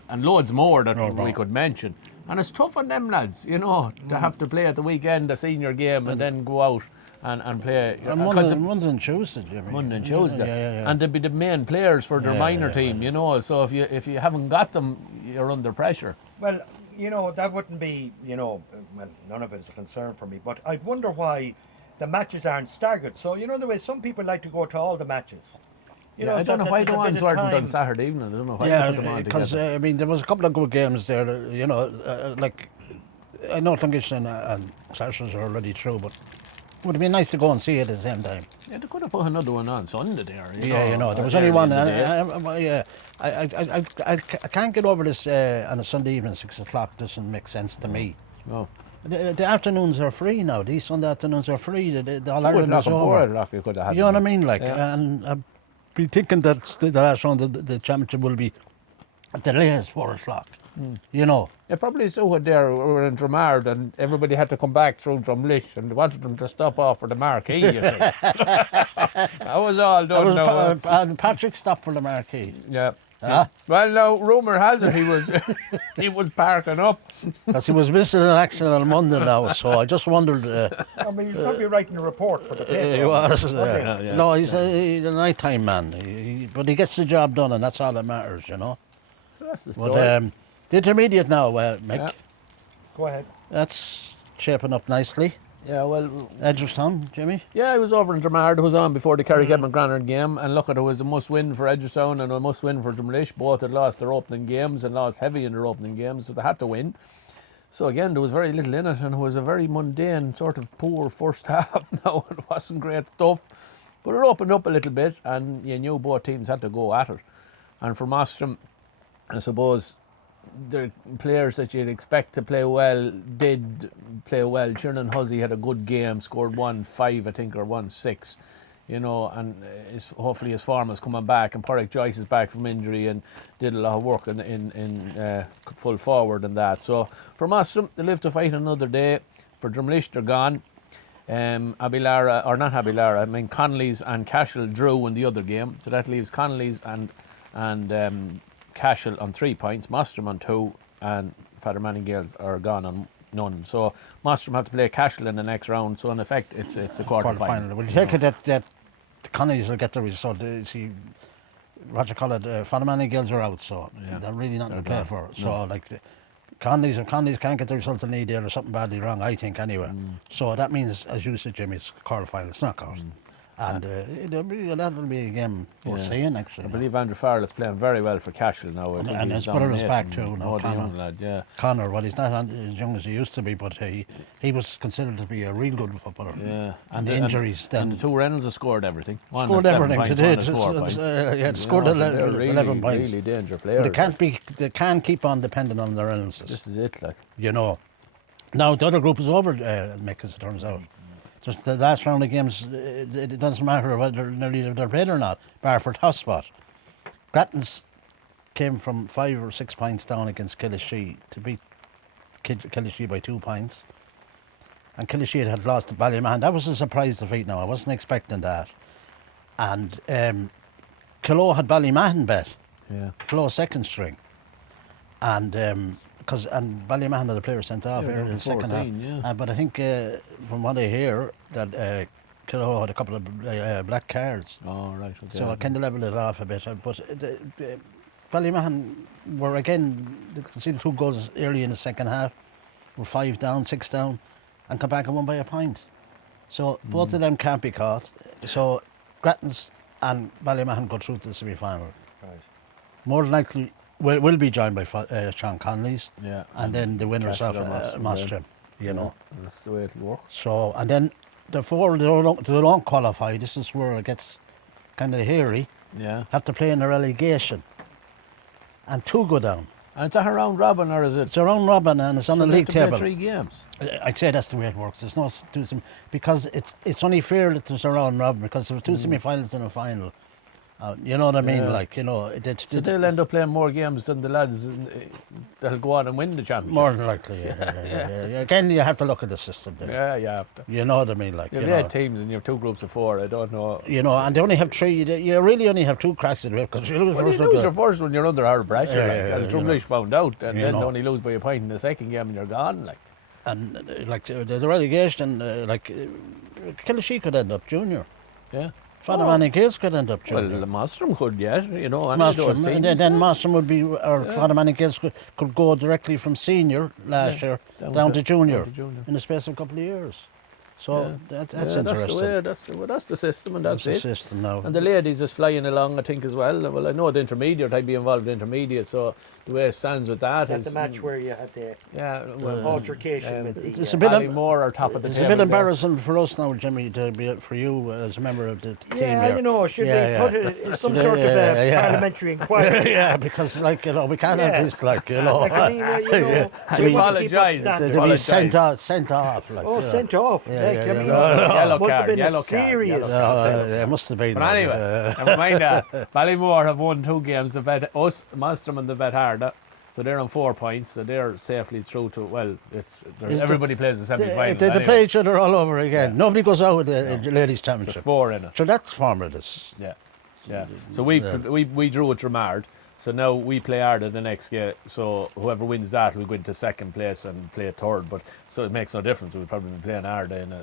and loads more that we could mention. And it's tough on them lads, to have to play at the weekend, the senior game, and then go out and play. Monday and Tuesday, Jimmy. Monday and Tuesday. Yeah. And they'd be the main players for their minor team, So if you haven't got them, you're under pressure. Well, that wouldn't be, well, none of it is a concern for me, but I'd wonder why the matches aren't staggered. So, the way some people like to go to all the matches. I don't know why the ones weren't on Saturday evening. I don't know why they put them on because, there was a couple of good games there, like, I know Clonguish and Saracens are already through, but it would have been nice to go and see it at the same time. Yeah, they could have put another one on Sunday there. There was only one. I can't get over this on a Sunday evening, 6 o'clock. Doesn't make sense to me. No. The afternoons are free now. These Sunday afternoons are free. The All-Ireland is over. 4 o'clock you could have had. You know what I mean? And I'd be thinking that the last round of the championship will be at the latest 4 o'clock. It probably so there. We were in Granard and everybody had to come back through Drumlish and they wanted them to stop off for the marquee, you see. That was all done now. And Patrick stopped for the marquee. Yeah. Well, now, rumour has it he was parking up. Because he was missing in action on Monday now, so I just wondered... he's probably writing a report for the paper. He was. No, he's a nighttime man. But he gets the job done, and that's all that matters, That's the story. The intermediate now, Mick. Yeah. Go ahead. That's shaping up nicely. Yeah, well... Edgerstown, Jimmy? Yeah, I was over in Granard. It was on before the Carrick-Kennan Granard game. And look, it was a must-win for Edgerstown and a must-win for Drumlish. Both had lost their opening games and lost heavy in their opening games, so they had to win. So again, there was very little in it, and it was a very mundane, sort of poor first half. Now, it wasn't great stuff. But it opened up a little bit, and you knew both teams had to go at it. And for Mostram, I suppose... the players that you'd expect to play well did play well. Tiernan Hussey had a good game, scored 1-5, I think, or 1-6. you know, and hopefully his form is coming back, and Pádraig Joyce is back from injury and did a lot of work in full forward and that. So for Mostram, they live to fight another day. For Drumlish, they're gone. Abbeylara, or not Abbeylara, I mean Connolly's and Cashel drew in the other game, so that leaves Connolly's and Cashel on 3 points, Mostram on 2, and Father Manning Gales are gone on none. So Mostram have to play Cashel in the next round. So in effect, it's a quarter final. Well, you take it that the Connolly's will get the result. See, what you call it, Father Manning Gales are out, so they're really nothing to play for. So like. Connolly's can't get the result they need, there or something badly wrong, I think, anyway. So that means, as you said, Jimmy, it's quarter final, it's not quarter. And that'll be a game worth seeing, actually. I believe Andrew Farrell is playing very well for Cashel now. And his brother is back too now, Connor. Well, he's not as young as he used to be, but he was considered to be a real good footballer. Yeah. And the injuries then. And the two Reynolds have scored everything. Scored everything, points, they did. They scored 11 points. Really danger players. They can't keep on depending on their Reynolds. This is it, like. You know. Now, the other group is over, Mick, as it turns out. Just the last round of games, it doesn't matter whether they're played or not, bar for top spot. Grattan's came from 5 or 6 points down against Kiloe to beat Kiloe by 2 points. And Kiloe had lost to Ballymahan. That was a surprise defeat now. I wasn't expecting that. And Kiloe had Ballymahan bet. Yeah. Kiloe second string. And Ballymahan had a player sent off here in the second half. Yeah. But I think from what I hear that Kiloe had a couple of black cards. Oh, right. Okay. So I kind of levelled it off a bit. But Ballymahan were again, they conceded 2 goals early in the second half. Were 5 down, 6 down, and come back and won by a point. So both of them can't be caught. So Grattan's and Ballymahan go through to the semi-final. Right. More than likely will be joined by Sean Connolly's, and then the winners of Mostram, you know. That's the way it'll work. So, and then the 4 they don't qualify, this is where it gets kind of hairy, have to play in a relegation, and 2 go down. And it's a round robin, or is it? It's a round robin, and it's on the league table. 3 games. I'd say that's the way it works. There's no because it's only fair that there's a round robin, because there were 2 semi-finals and a final. You know what I mean? Like, you know, so they'll end up playing more games than the lads that'll go on and win the championship. More than likely, Again, you have to look at the system there. Yeah, you have to. You know what I mean? Like, you have teams and you have 2 groups of 4. I don't know. You know, and they only have 3. You really only have 2 cracks at it, because you lose your first when you're under hard pressure, as Drumlish found out, and then only lose by a point in the second game and you're gone, like. And like the relegation, Kiloe could end up junior. Yeah. Father Manning Gales could end up junior. Well, Mostram could, you know. Mostram, and then Mostram would be, or Father Manning Gales could go directly from senior last year down to junior in the space of a couple of years. So that's interesting. That's the system, and that's the system now. And the ladies is flying along, I think, as well. Well, I know the intermediate, I'd be involved in intermediate, so the way it stands with that is... the match where you had the altercation with the... It's a bit more top of the table. It's a bit embarrassing for us now, Jimmy, to be for you as a member of the team here. Yeah, you know, should we put it in some sort of parliamentary inquiry? Yeah, because, like, you know, we can't have this, like, you know... We apologise. To be sent off. Sent off. Yellow card. It must have been. But anyway, never mind that. Ballymore have won 2 games. They've bet us, Mostram, and they've bet hard. So they're on 4 points. So they're safely through to, well, everybody plays the semi-final. They play each other all over again. Nobody goes out with the ladies' championship. There's 4 in it. So that's formidable. Yeah. So we drew at Granard. So now we play harder the next game. So whoever wins that will go into second place and play 3rd. But so it makes no difference. We'll probably be playing harder in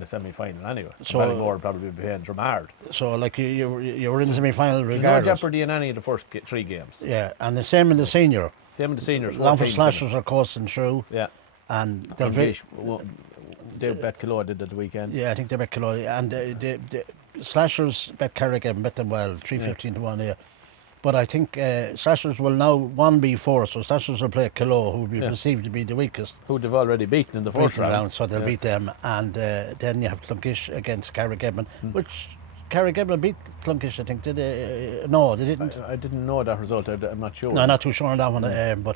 a semi-final anyway. So Ballymore will probably be playing Granard. So like you were in the semi-final regardless. There's no jeopardy in any of the first 3 games. Yeah, and the same in the senior. Same in the seniors. Longford Slashers are coasting through. Yeah. And they bet Kiloe did at the weekend. Yeah, I think they bet Kiloe. And the Slashers bet Carrick-Kennan, bet them well, 3-15 to 1 here. But I think Slashers will now 1-4, so Slashers will play Kiloe, who will be perceived to be the weakest. Who they've already beaten in the first round. So they'll beat them. And then you have Clonguish against Carrick-Kennan, which Carrick-Kennan beat Clonguish, I think. Did they? No, they didn't. I didn't know that result. I'm not sure. No, not too sure on that one. But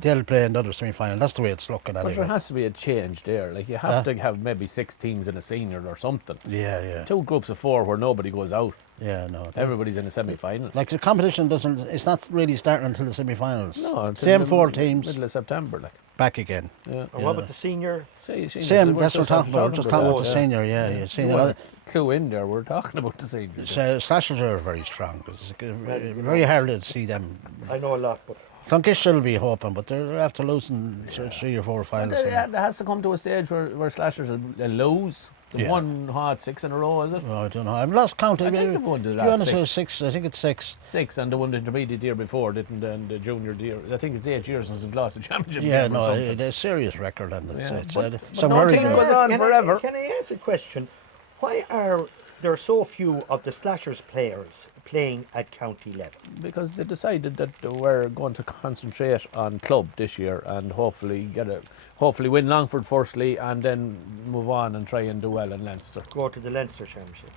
they'll play another semi-final. That's the way it's looking at But it. there has to be a change there. Like, you have to have maybe 6 teams in a senior or something. Yeah. 2 groups of 4 where nobody goes out. Yeah, no. Everybody's in a semi-final. Like, the competition it's not really starting until the semi-finals. No, same 4 teams. Middle of September, like. Back again. Yeah. And what about the senior? Same, that's what we're talking about. We're just talking about the senior, yeah. Senior. Well, clue in there, we're talking about the seniors. Slashers are very strong. It's very hard to see them. I know a lot, but Clonguish will be hoping, but they're after losing 3 or 4 finals. There has to come to a stage where Slashers will lose. They've won 6 in a row, is it? Oh, I don't know. I've lost count. I think they've won the last 6. I think it's 6. 6, and they won the intermediate year before, didn't they? And the junior year. I think it's 8 years since they've lost the championship. Yeah, game or no, something. they're a serious record, and it's but very nothing good. goes on forever. Can I ask a question? Why are there so few of the Slashers players playing at county level? Because they decided that they were going to concentrate on club this year and hopefully win Longford firstly, and then move on and try and do well in Leinster. Go to the Leinster Championship.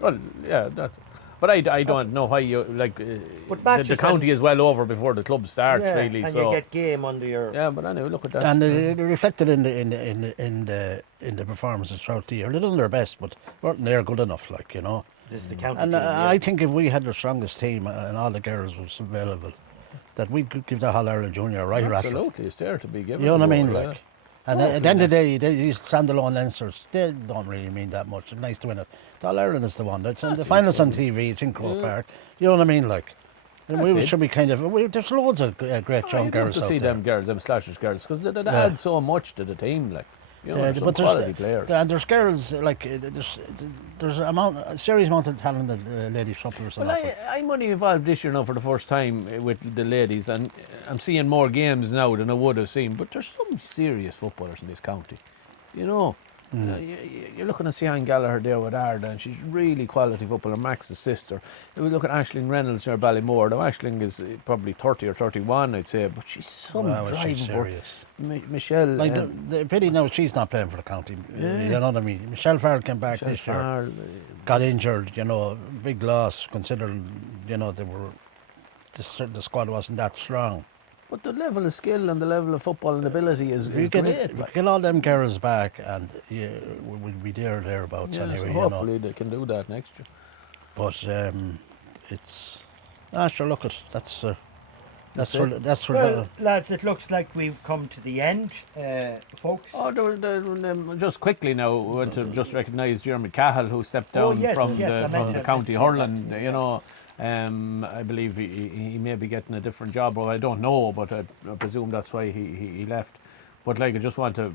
Well, yeah, that's. But I don't know why you like. The county is well over before the club starts, really. And so you get game under your. Yeah, but anyway, look at that. And they reflected in the performances throughout the year. They done their best, but weren't near good enough, like, you know. This is the county And team, I think if we had the strongest team and all the girls was available, that we'd give the All Ireland Junior right rattle. Absolutely, it's there to be given. You know what I mean, yeah. like. And at the end of the day, these standalone Leinsters, they don't really mean that much. It's nice to win it. The All Ireland is the one. It's the finals on TV. It's in Croke Park. You know what I mean, like. We should be kind of. There's loads of great young girls to out see there. them girls, them Slashers girls, because they add so much to the team, like. You know, there's some quality players. And there's girls, like, there's a serious amount of talented ladies footballers. Well, I'm only involved this year now for the first time with the ladies, and I'm seeing more games now than I would have seen, but there's some serious footballers in this county. You know, you're looking at Sian Gallagher there with Arda, and she's really quality footballer. Max's sister. We look at Aisling Reynolds near Ballymore. Now Aisling is probably 30 or 31, I'd say, but she's some driving for Michelle. Like the pity now, she's not playing for the county. You know what I mean? Michelle Farrell came back this year, got injured. You know, big loss considering the squad wasn't that strong. But the level of skill and the level of football and ability is great. Get all them girls back, and we'll be thereabouts anyway. So hopefully they can do that next year. But it's sure. Look at that's for Well, lads, it looks like we've come to the end, folks. Oh, just quickly now, we want to just recognise Jeremy Cahill, who stepped down from the county hurling. You know. I believe he may be getting a different job, or I don't know, but I presume that's why he left. But like, I just want to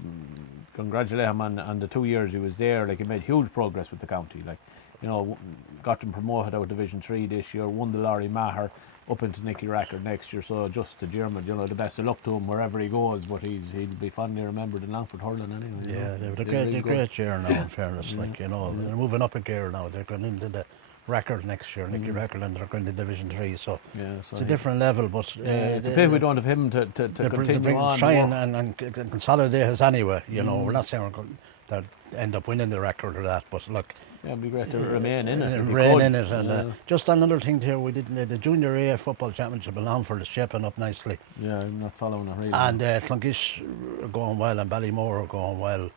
congratulate him on the 2 years he was there. Like, he made huge progress with the county. Like, you know, got them promoted out of Division 3 this year, won the Laurie Maher, up into Nicky Rackard next year. So just to Jeremy, you know, the best of luck to him wherever he goes. But he'll be fondly remembered in Longford hurling anyway. Yeah, they're a great year now. In fairness, like, you know, they're moving up a gear now. They're going into the Rackard next year, Nicky Rackard, and they're going to Division 3, so it's a different level. But it's a pity we don't have him to continue on. Try and consolidate us anyway. You know, we're not saying we're going to end up winning the record or that, but look. Yeah, it'd be great to remain in it. And just another thing here, we didn't the Junior A Football Championship in Longford is shaping up nicely. Yeah, I'm not following it really. And Clonguish are going well, and Ballymore are going well,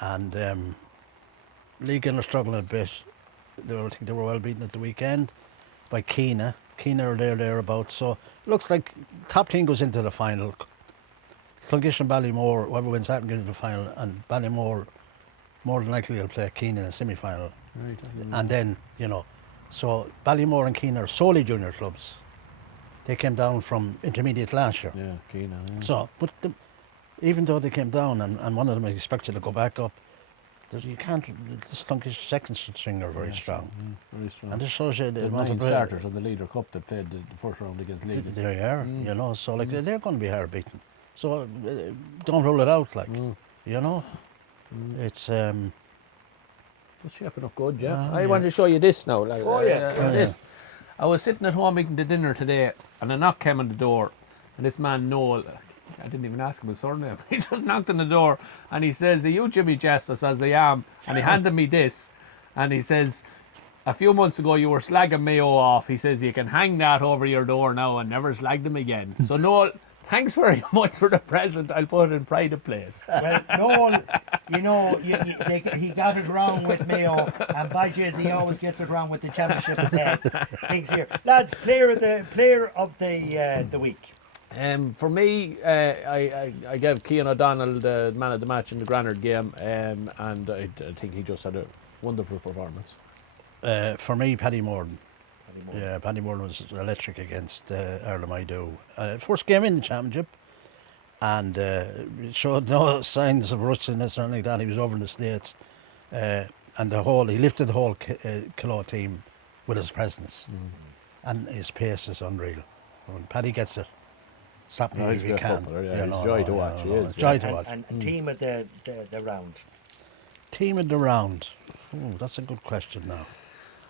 and Legan are struggling a bit. I think they were well beaten at the weekend by Keena. Keena are thereabouts. So it looks like top team goes into the final. Clonguish and Ballymore, whoever wins that, goes into the final, and Ballymore more than likely will play Keena in the semi-final. Right. And then, you know, so Ballymore and Keena are solely junior clubs. They came down from intermediate last year. Yeah, Keena. Yeah. So, but even though they came down, and one of them is expected to go back up, you can't. This Clonguish second string are very strong. Very strong. And this shows you the amount 9 of starters on the Leader Cup that played the first round against League. They are, you know. So like they're going to be hard beaten. So don't rule it out, like you know. It's shaping up good, yeah. I want to show you this now. Like, this. I was sitting at home eating the dinner today, and a knock came on the door, and this man Noel. I didn't even ask him his surname. He just knocked on the door and he says, "Are you Jimmy Jess?" I says, "I am." And he handed me this and he says, "A few months ago you were slagging Mayo off." He says, "You can hang that over your door now," and never slagged him again. So Noel, Thanks very much for the present. I'll put it in pride of place. Well, Noel, you know, he got it wrong with Mayo, and by Jez, he always gets it wrong with the championship things here. Lads, player of the week. For me, I gave Cian O'Donnell the man of the match in the Granard game, and I think he just had a wonderful performance. For me, Paddy Morgan. Yeah, Paddy Morgan was electric against Ireland, I do. First game in the championship, and showed no signs of rustiness or anything like that. He was over in the States, and he lifted the whole Kiloe team with his presence, and his pace is unreal. When Paddy gets it, stop me if you can. It's joy to watch. It's joy to watch. And team of the round. Team of the round. That's a good question now.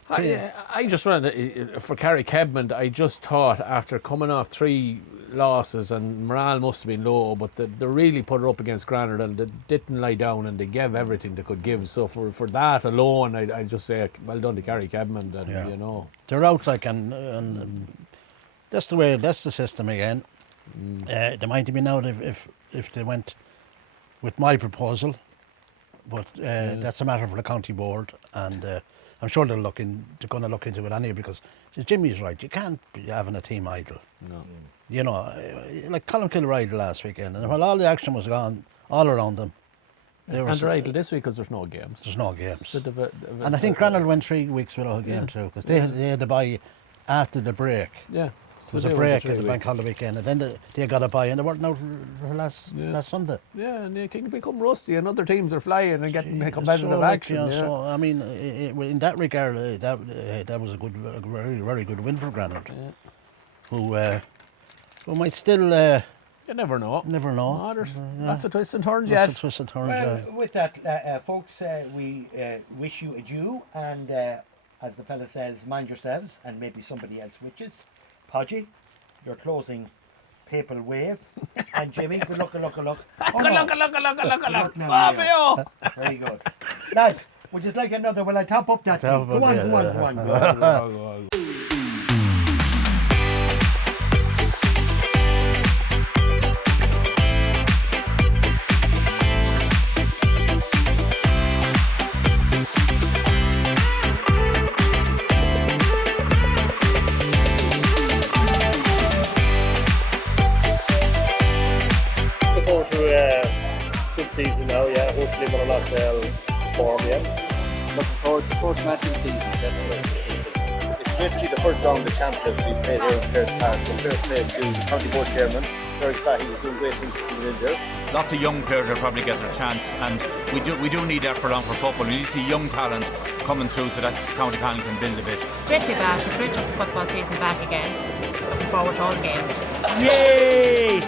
I just wanted for Carrick-Kennan. I just thought after coming off 3 losses, and morale must have been low, but they really put it up against Granard and they didn't lie down and they gave everything they could give. So for that alone, I just say well done to Carrick-Kennan. You know, they're out like and that's the system again. They might be out if they went with my proposal, but that's a matter for the county board, and I'm sure they're going to look into it anyway, because Jimmy's right. You can't be having a team idle. No. You know, like Colin Kilroy last weekend, and while all the action was gone all around them, they're idle this week because there's no games. There's no games. So and I think Granard went 3 weeks without a game too, because they had to buy after the break. Yeah. There was a break at the bank holiday weekend, and then they got a buy, and they weren't out last Sunday. Yeah, and they can become rusty, and other teams are flying and getting competitive action. So I mean, in that regard, that was a very, very good win for Granard, who might still. You never know. Never know. No, there's lots of twists and turns yet. Well, with that, folks, we wish you adieu, and as the fella says, mind yourselves, and maybe somebody else witches. Podgy, your closing papal wave, and Jimmy, good luck. Good luck. Oh, very good. Lads, would you like another? Will I top up that? Go on. Season now, yeah. Hopefully we're not form yet. Looking forward to the first match of the season. It's literally the first round of the championship we played here in Clare's Park. So fair play to the county board chairman. Very glad he was doing great things for the in there. Lots of young players will probably get their chance, and we do need that for Longford football. We need to see young talent coming through so that County Conn can build a bit. Great to be back. It's great to have the football season back again. Looking forward to all the games. Yay!